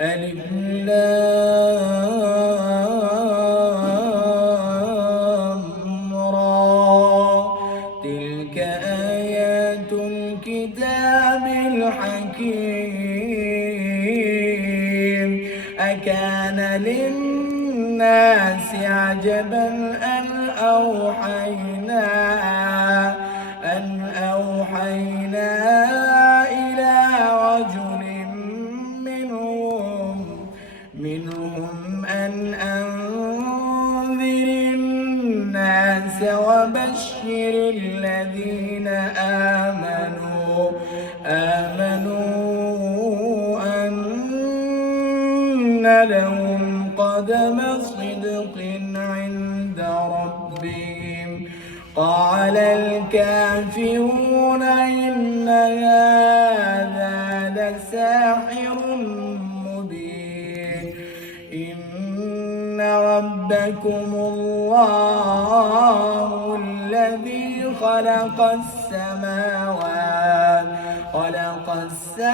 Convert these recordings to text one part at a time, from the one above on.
ألف لام را. تلك آيات الكتاب الحكيم. أكان للناس عجبا أن أوحينا إلى رجل منهم أن أنذر الناس وبشر الذين آمنوا أن لهم قدم صدق عند ربهم. قال الكافرون إن هذا لساحر مبين. إن ربكم الله الذي خلق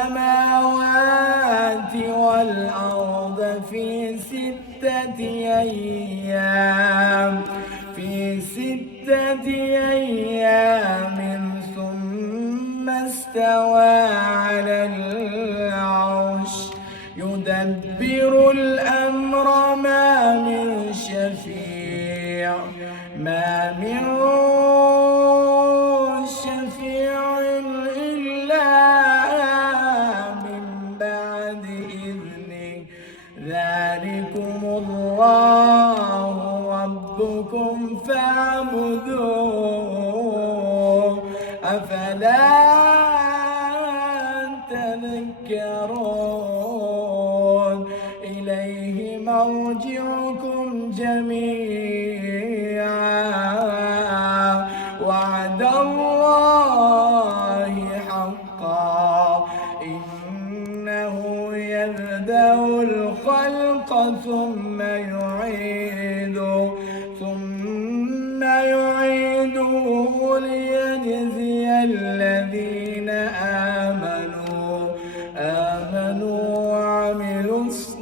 السماوات والأرض في ستة أيام ثم استوى على العرش يدبر الأمر ما من شفيع إلا من بعد إذنه. ذلكم الله ربكم فاعبدوه أفلا تذكرون. إليه مرجعكم جميعا وعد الله حقا. إنه يبدأ الخلق ثم يعيده ليجزي الذين آمنوا وعملوا الصالحات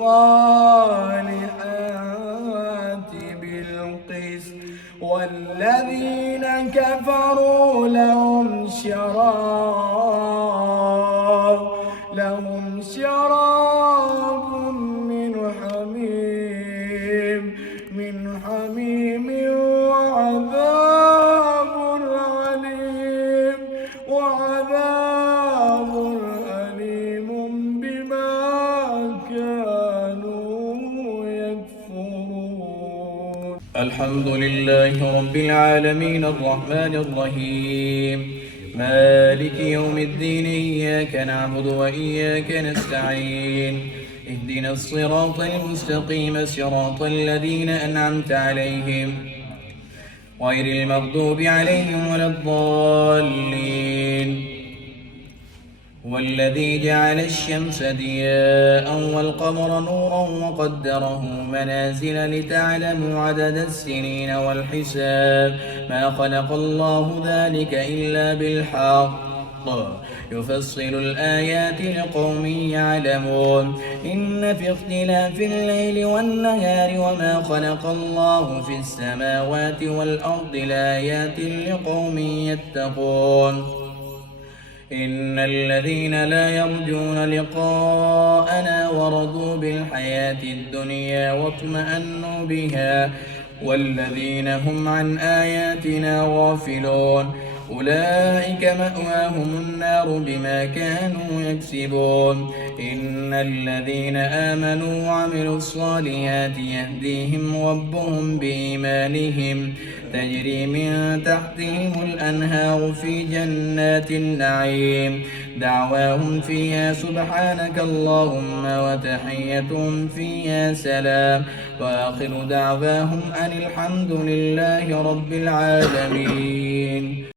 بالقسط. والذين كفروا لهم شراب من حميم وعذاب أليم بما كانوا يكفرون. الحمد لله رب العالمين الرحمن الرحيم مالك يوم الدين. إياك نعبد وإياك نستعين. اهدنا الصراط المستقيم صراط الذين أنعمت عليهم غير المغضوب عليهم ولا الضالين. والذي جعل الشمس ضياء والقمر نورا وقدره منازل لتعلموا عدد السنين والحساب. ما خلق الله ذلك إلا بالحق يفصل الآيات لقوم يعلمون. إن في اختلاف الليل والنهار وما خلق الله في السماوات والأرض لآيات لقوم يتقون. إن الذين لا يرجون لقاءنا ورضوا بالحياة الدنيا واطمأنوا بها والذين هم عن آياتنا غافلون أولئك مأواهم النار بما كانوا يكسبون. إن الذين آمنوا وعملوا الصالحات يهديهم ربهم بإيمانهم تجري من تحتهم الأنهار في جنات النعيم. دعواهم فيها سبحانك اللهم وتحيتهم فيها سلام. وآخر دعواهم أن الحمد لله رب العالمين.